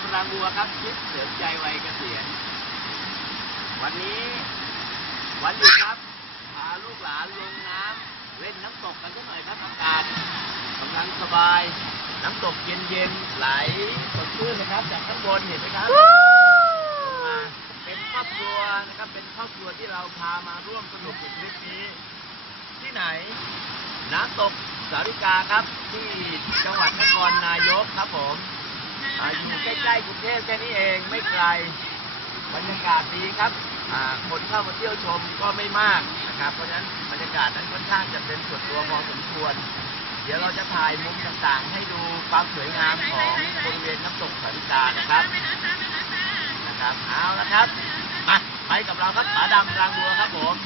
ำรางบัวครับคิดเสริมใจวัยเกษียณวันนี้วันหยุดครับพาลูกหลานลงน้ำเล่นน้ำตกกันสักหน่อยครับอากาศกำลังสบายน้ำตกเย็นๆไหลสดชื่นนะครับจากข้างบนเห็นไหมครับมาเป็นครอบครัวนะครับเป็นครอบครัวที่เราพามาร่วมสนุกในคลิปนี้ที่ไหนน้ำตกสาริกาครับที่จังหวัดนครนายกครับผมอยู่ใกล้ๆกรุงเทพแค่นี้เองไม่ไกลบรรยากาศดีครับคนเข้ามาเที่ยวชมก็ไม่มากนะครับเพราะฉะนั้นบรรยากาศนั้นค่อนข้างจะเป็นส่วนตัวพอสมควรเดี๋ยวเราจะถ่ายมุมต่างๆให้ดูความสวยงามของบริเวณน้ำตกสาริกานะครับเอาละครับมาไปกับเราครับป๋าดำรางบัวครับผม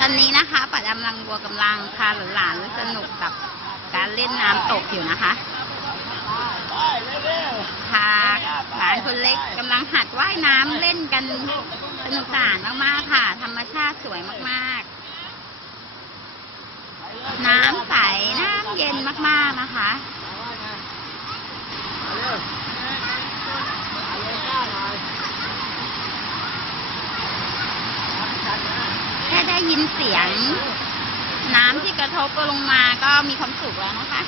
ตอนนี้นะคะป๋าดำรางบัวกำลังพาหลานๆสนุกกับการเล่นน้ำตกอยู่นะคะพาหลานคนเล็กกำลังหัดว่ายน้ำเล่นกันสนุกสนานมากๆค่ะธรรมชาติสวยมากๆน้ำใสน้ำเย็นมากๆนะคะแค่ได้ยินเสียงน้ำที่กระทบลงมาก็มีความสุขแล้วนะคะ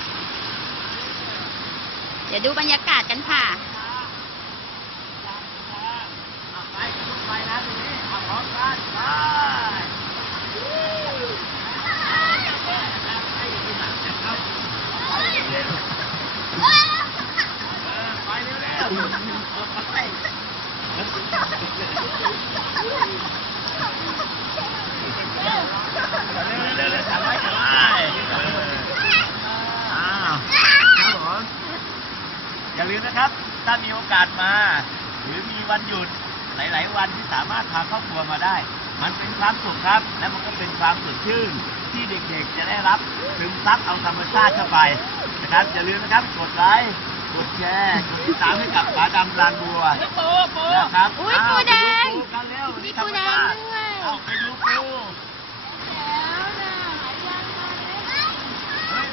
เดี๋ยวดูบรรยากาศกันค่ะไปนะทีนี้พร้อมกันไปเร็วทำไว้ทำไมครับผมอย่าลืมนะครับถ้ามีโอกาสมาหรือมีวันหยุดหลายๆวันที่สามารถพาครอบครัวมาได้มันเป็นความสุขครับและมันก็เป็นความสดชื่นที่เด็กๆจะได้รับซึมซับเอาธรรมชาติเข้าไปนะครับอย่าลืมนะครับกดไลค์กดแชร์กดติดตามให้กับป๋าดำรางบัวนะครับอุ้ยปูแดงมีปูแดงด้วยเอาไปดูปู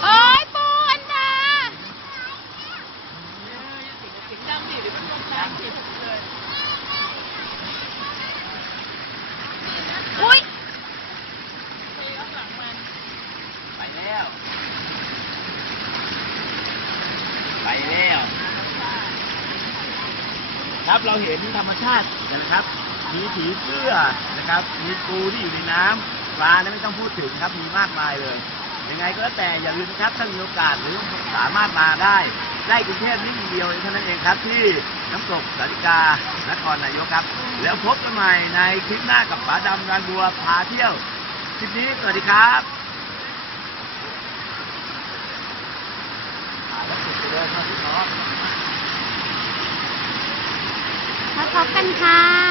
โอ้ยปูอันดาอุ้ยไปแล้วครับเราเห็นธรรมชาตินะครับมีผีเสื้อนะครับมีปูที่อยู่ในน้ำปลาไม่ต้องพูดถึงครับมีมากมายเลยยังไงก็แล้วแต่อย่าลืมนะครับถ้ามีโอกาสหรือสามารถมาได้กรุงเทพนี่เดียวเท่านั้นเองครับที่น้ำตกสาริกานครนายกครับแล้วพบกันใหม่ในคลิปหน้ากับป๋าดำรางบัวพาเที่ยวคลิปนี้สวัสดีครับแล้วสุดเลยครับพี่น้องมาพบกันค่ะ